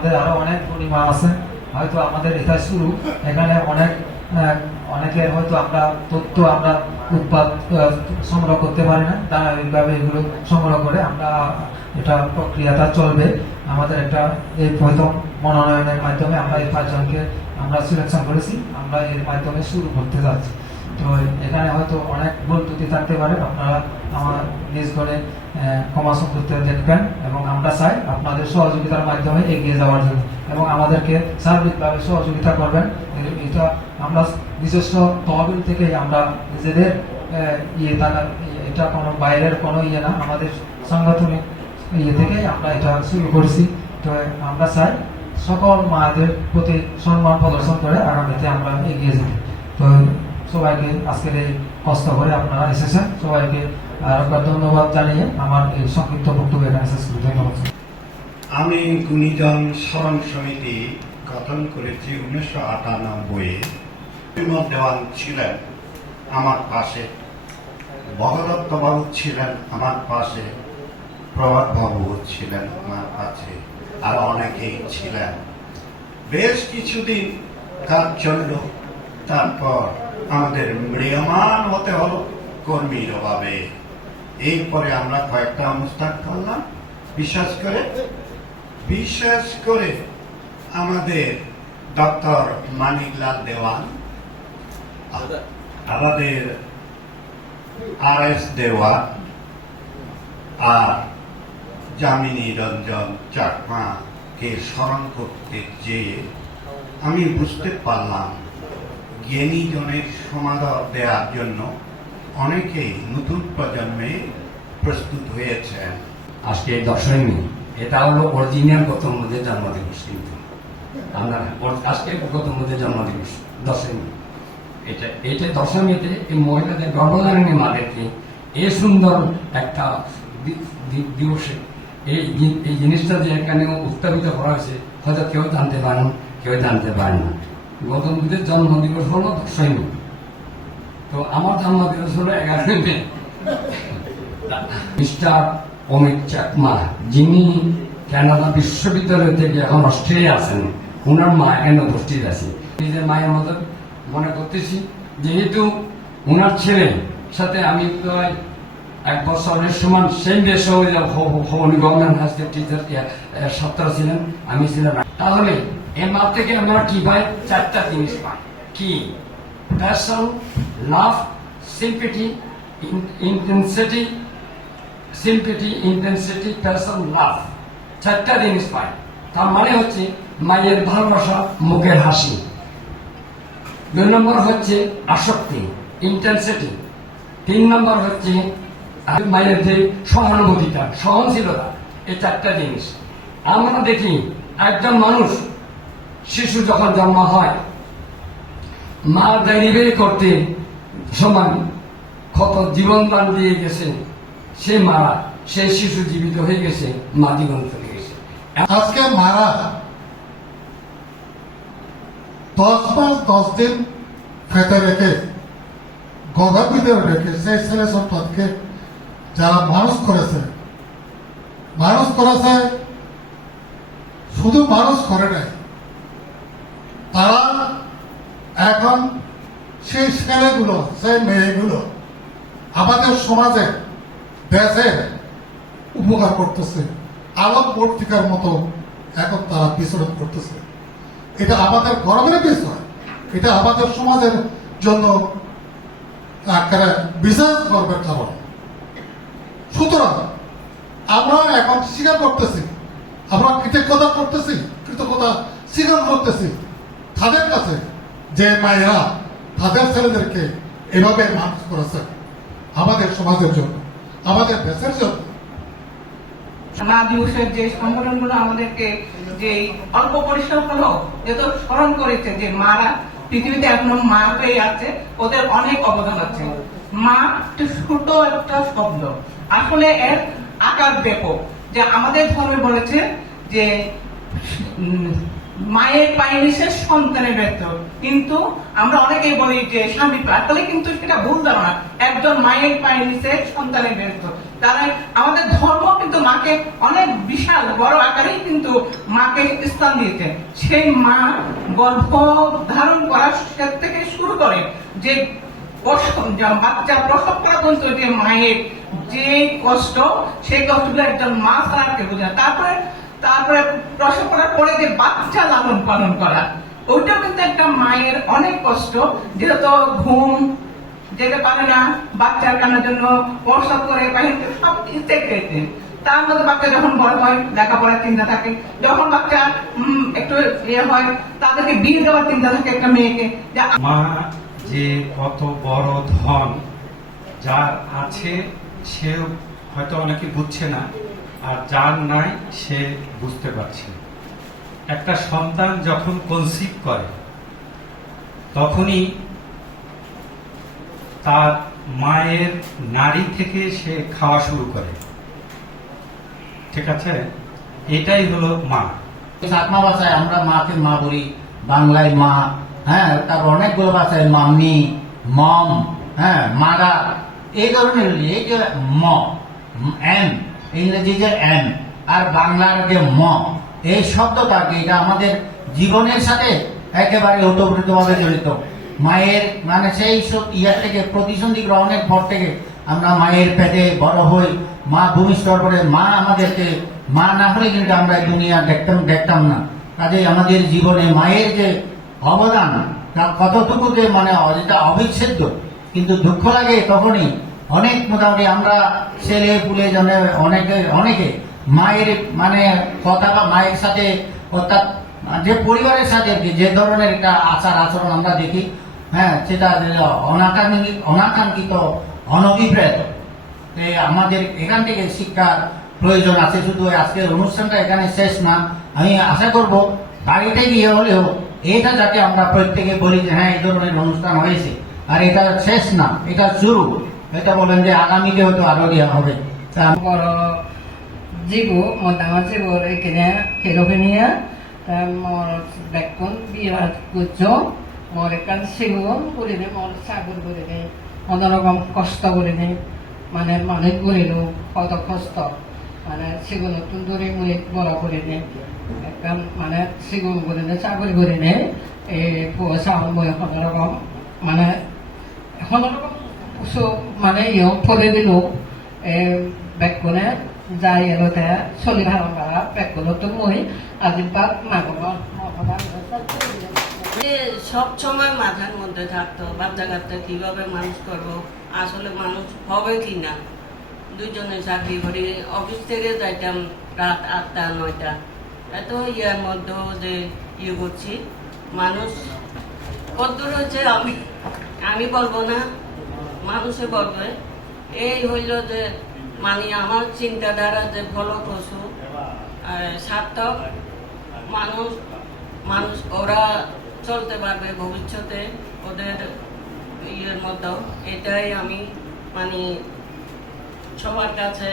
আমাদের আরো অনেক পরিমাণ আছে, হয়তো আমাদের এটা শুরু, এখানে অনেকের হয়তো আমরা তথ্য আমরা উৎপাদ সংগ্রহ করতে পারি না, ধারাবাহিকভাবে এগুলো সংগ্রহ করে আমরা এটা প্রক্রিয়াটা চলবে। আমাদের একটা এই প্রথম মনোনয়নের মাধ্যমে আমরা এই 5 জনকে আমরা সিলেকশন করেছি, আমরা এর মাধ্যমে শুরু করতে যাচ্ছি। তো এখানে হয়তো অনেক ভুল ত্রুটি থাকতে পারে, আপনারা আমার নিজ করে ক্ষমা করতে দেখবেন এবং আমরা চাই আপনাদের সহযোগিতার মাধ্যমে এগিয়ে যাওয়ার জন্য এবং আমাদেরকে সার্বিকভাবে সহযোগিতা করবেন। এটা আমরা নিজস্ব তহবিল থেকে আমরা নিজেদের এটা কোনো বাইরের কোনো না, আমাদের সাংগঠনিক থেকে আমরা এটা শুরু করছি। তো আমরা চাই সকল মায়েদের প্রতি সম্মান প্রদর্শন করে আগামীতে আমরা এগিয়ে যাব। তো সবাইকে আজকের এই কষ্ট করে আপনারা এসেছেন, সবাইকে আরেকবার ধন্যবাদ জানিয়ে আমার এই সংক্ষিপ্ত বক্তব্য এখানে শেষ করতে ধন্যবাদ। আমি গুণীজন স্মরণ সমিতি গঠন করেছি 1998-এ। বিমল দেওয়ান ছিলেন আমার পাশে, ভগদত্ত বাবু ছিলেন আমার পাশে, প্রভাত বাবু ছিলেন আমার পাশে, আর অনেকেই ছিলেন। বেশ কিছুদিন কাজ চলল, তারপর আমাদের ম্রিয়মান হতে হলো কর্মীর অভাবে। এরপরে আমরা কয়েকটা অনুষ্ঠান করলাম, বিশেষ করে আমাদের ডক্টর মানিকলাল দেওয়ান, আমাদের RS দেওয়ান আর যামিনী রঞ্জন চাকমাকে স্মরণ করতে যেয়ে আমি বুঝতে পারলাম জ্ঞানী জনের সমাদর দেওয়ার জন্য অনেকেই নতুন প্রজন্মে প্রস্তুত হয়েছেন। আজকে 10ই মে, এটা হলো অরিজিনাল গৌতম বুদ্ধের জন্মদিবস। কিন্তু আমরা আজকে গৌতম বুদ্ধের জন্মদিবস 10ই মে। এটা 10ই মেতে এই মহিলাদের গর্ভধারিণী মাদেরকে এই সুন্দর একটা দিবসে এই জিনিসটা যে এখানে উত্থাপিত করা হয়েছে, হয়তো কেউ জানতে পারেন, কেউ জানতে পারে না। গৌতম বুদ্ধের জন্মদিবস হলো 10ই মে, তো আমার জন্মদিবস হলো 11ই মে। মিস্টার অমিত চাকমা, যিনি কানাডা বিশ্ববিদ্যালয় থেকে এখন অস্ট্রেলিয়া আছেন, ওনার মা এখানে উপস্থিত আছে। নিজের মায়ের মতো মনে করতেছি, যেহেতু ওনার ছেলের সাথে আমি প্রায় 1 বছরের সমান সেম দেশে উনি গভর্নমেন্ট হাই স্কুল টিচার ছাত্র ছিলেন, আমি ছিলাম। তাহলে এর মা থেকে আমরা কি পাই? 4টা জিনিস পাই। কি? প্যাশন, লাভ, সিম্পেথি, ইন্টেন্সিটি, প্যাশন, লাভ, 4টা জিনিস পাই। তার মানে হচ্ছে মায়ের ভালোবাসা, মুখের হাসি। 2 নম্বর হচ্ছে আসক্তি, ইন্টেন্সিটি। 3 নম্বর হচ্ছে মায়ের যে সহানুভূতিটা, সহনশীলতা। এই 4টা জিনিস আমরা দেখি। একজন মানুষ, শিশু যখন জন্ম হয়, মা ডেলিভারি করতে সময় কত জীবন দান দিয়ে গেছে, সে মারা, সেই শিশু জীবিত হয়ে গেছে, মা জীবন চলে গেছে। আজকে মারা 10 মাস 10 দিন ফেতে রেখে, গর্ভের ভিতরে রেখে সেই ছেলে সন্তানকে যারা মানুষ করেছে, শুধু মানুষ করে নাই, তারা এখন সেই ছেলেগুলো, সেই মেয়েগুলো আমাদের সমাজে, দেশের উপকার করতেছে, আলোক পত্রিকার মতো এখন তারা বিচরণ করতেছে। এটা আমাদের গর্বের বিষয়, এটা আমাদের সমাজের জন্য একটা বিশেষ গর্বের কারণ। সুতরাং আমরা এখন স্বীকার করতেছি, আমরা কৃতজ্ঞতা স্বীকার করতেছি তাদের কাছে, যে মায়েরা তাদের ছেলেদেরকে এভাবে মানুষ করেছে আমাদের সমাজের জন্য, আমাদের দেশের জন্য। মা দিবসের যে সংগঠনগুলো আমাদেরকে যে অল্প পরিসর হলেও যেহেতু স্মরণ করেছে যে মারা পৃথিবীতে এখনো মা হয়ে আছে, ওদের অনেক অবদান আছে। মা একটা ছোট একটা শব্দ, আসলে এর আকার ব্যাপক। যে আমাদের ধর্মে বলেছে যে মায়ের পায়ে নিচে সন্তানের ব্যর্থ। কিন্তু আমরা অনেকেই বলি যে স্বামী, আসলে কিন্তু সেটা ভুল ধারণা। একজন মায়ের পায়ে নিচে সন্তানের ব্যর্থ, তারা আমাদের ধর্ম কিন্তু মাকে অনেক বিশাল বড় আকারেই কিন্তু মাকে স্থান দিয়েছে। সেই মা গর্ভ ধারণ করার থেকে শুরু করে যে বাচ্চা প্রসব করা পর্যন্ত যে মায়ের যে কষ্ট, সেই কষ্টগুলো একজন মা ছাড়া কেউ বোঝে না। তারপরে প্রসব করার পরে যে বাচ্চা লালন পালন করা, ওইটাও কিন্তু একটা মায়ের অনেক কষ্ট। যেহেতু ঘুম যেতে পারে না, বাচ্চার কান্নার জন্য প্রসব করে সব ইচ্ছে খেয়েছে। তার মধ্যে বাচ্চা যখন বড় হয়, লেখাপড়ার চিন্তা থাকে। যখন বাচ্চা একটু ইয়ে হয়, তাদেরকে বিয়ে দেওয়ার চিন্তা থাকে একটা মেয়েকে। মা যে কত বড় ধন, যার আছে সে হয়তো অনেকে বুঝছে না, আর যার নাই সে বুঝতে পারছে না। একটা সন্তান যখন কনসিভ করে তখনই তার মায়ের নাড়ি থেকে সে খাওয়া শুরু করে, ঠিক আছে? এটাই হলো মা। চাকমা ভাষায় আমরা মাকে মা বলি, বাংলায় মা, হ্যাঁ, তার অনেকগুলো ভাষায় মাম্মি, মম, হ্যাঁ, মারা, এই ধরনের। এই যে ম, এম, ইংরেজি যে এম, আর বাংলার যে ম, এই শব্দটাকে, এটা আমাদের জীবনের সাথে একেবারে ওতপ্রোতভাবে জড়িত। মায়ের মানে সেই সব ইয়ার থেকে, প্রতিসন্ধি গ্রহণের পর থেকে আমরা মায়ের পেটে বড় হই, মা ভূমিষ্ঠ হওয়ার পরে মা আমাদেরকে, মা না হলে কিন্তু আমরা এই দুনিয়া দেখতাম না। কাজে আমাদের জীবনে মায়ের যে অবদান, তা কতটুকু যে মানে এটা অবিচ্ছেদ্য। কিন্তু দুঃখ লাগে তখনই, অনেক মোটামুটি আমরা ছেলে পুলে জন্য অনেকে মায়ের মানে কথা বা মায়ের সাথে, অর্থাৎ যে পরিবারের সাথে যে ধরনের একটা আচার আচরণ আমরা দেখি, হ্যাঁ, সেটা অনাকাঙ্ক্ষিত, অনভিপ্রেত। আমাদের এখান থেকে শিক্ষার প্রয়োজন আছে। শুধু আজকের অনুষ্ঠানটা এখানে শেষ না, আমি আশা করব বাড়িতে গিয়ে হলেও এটা যাতে আমরা প্রত্যেকে বলি যে হ্যাঁ, এই ধরনের অনুষ্ঠান হয়েছে, আর এটা শেষ না, এটা শুরু। এটা বলেন যে আগামীতে হয়তো আরো দেওয়া হবে। বড় জীবু মতামত জীবু এখানে কেরোফেনিয়া মোর বেকন বিয়া গুজো মোর এখান সিগুন করিনে, মোর সাগুর করিনে, অন্যরকম কষ্ট করিনে, মানে মানুষ করিল কত কষ্ট, মানে সিগুন নতুন ধরে মুড়ি বড় করিনে, একদম মানে সিগুন করিনে, চাকরি করিনে, এই পয়সা মই অন্যরকম মানে অন্যরকম মানে ফলে দিল বেকনে যাই এলোতে চলি ভাল পারা বেকনতো মই আজিপাত মাগর যে সব সময় মাথার মধ্যে থাকতো বাচ্চা কাচ্চা কিভাবে মানুষ করবো, আসলে মানুষ হবে কি না। দুইজনে চাকরি করি, অফিস থেকে যাইতাম রাত 8টা 9টা, এত ইয়ার মধ্যেও যে ইয়ে করছি, মানুষ কদ্দূর হচ্ছে আমি বলবো না, মানুষে বলবে। এই হইল যে মানে আমার চিন্তাধারা যে ফলপ্রসূ, সার্থক, মানুষ ওরা চলতে পারবে ভবিষ্যতে ওদের ইয়ের মতো। এটাই আমি মানে সবার কাছে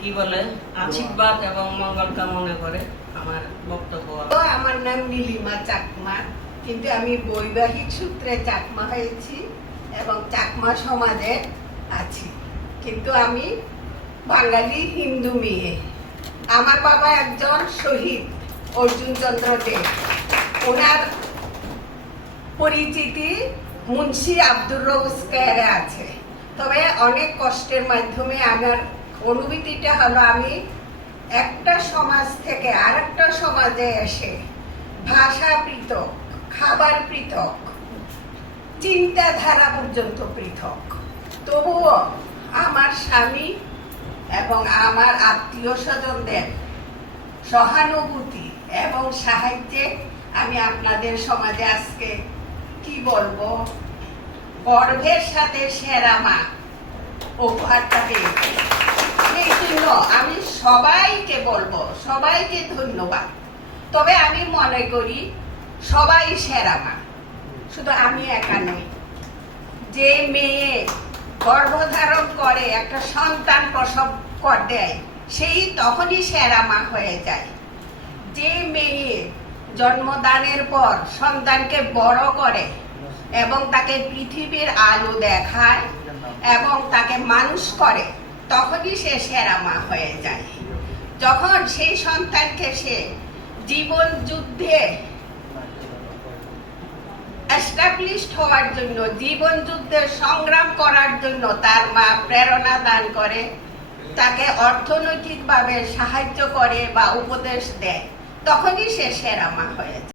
কি বলে আশীর্বাদ এবং মঙ্গল কামনা করে আমার বক্তব্য। আমার নাম নীলিমা চাকমা, কিন্তু আমি বৈবাহিক সূত্রে চাকমা হয়েছি এবং চাকমা সমাজে আছি, কিন্তু আমি বাঙালি হিন্দু মেয়ে। আমার বাবা একজন শহীদ অর্জুন চন্দ্র দেব, ওনার পরিচিতি মুন্সি আব্দুর রউফ স্কয়ারে আছে। তবে অনেক কষ্টের মাধ্যমে আমার অনুভূতিটা হলো, আমি একটা সমাজ থেকে আরেকটা সমাজে এসে ভাষা পৃথক, খাবার পৃথক, চিন্তাধারা পর্যন্ত পৃথক, তবুও আমার স্বামী এবং আমার আত্মীয় স্বজনদের সহানুভূতি এবং সাহায্যে আমি আপনাদের সমাজে আজকে কি বলবো, গর্বের সাথে সেরা মা উপহারটা পেয়েছি। এই জন্য আমি সবাইকে বলবো, সবাইকে ধন্যবাদ। তবে আমি মনে করি সবাই সেরা মা, শুধু আমি একা নই। যে মেয়ে গর্ভধারণ করে একটা সন্তান প্রসব দেয়, সেই তখনই সেরা মা হয়ে যায়। জন্মদানের পর সন্তানকে বড় করে এবং তাকে পৃথিবীর আলো দেখায় এবং তাকে মানুষ করে, তখনই সে সেরা মা হয়ে যায়। যখন সেই সন্তানকে সে জীবন যুদ্ধে এস্টাবলিশড হওয়ার জন্য, জীবন যুদ্ধের সংগ্রাম করার জন্য তার মা প্রেরণা দান করে, তাকে অর্থনৈতিকভাবে সাহায্য করে বা উপদেশ দেয়, তখনই সে সেরা মা হয়ে যায়।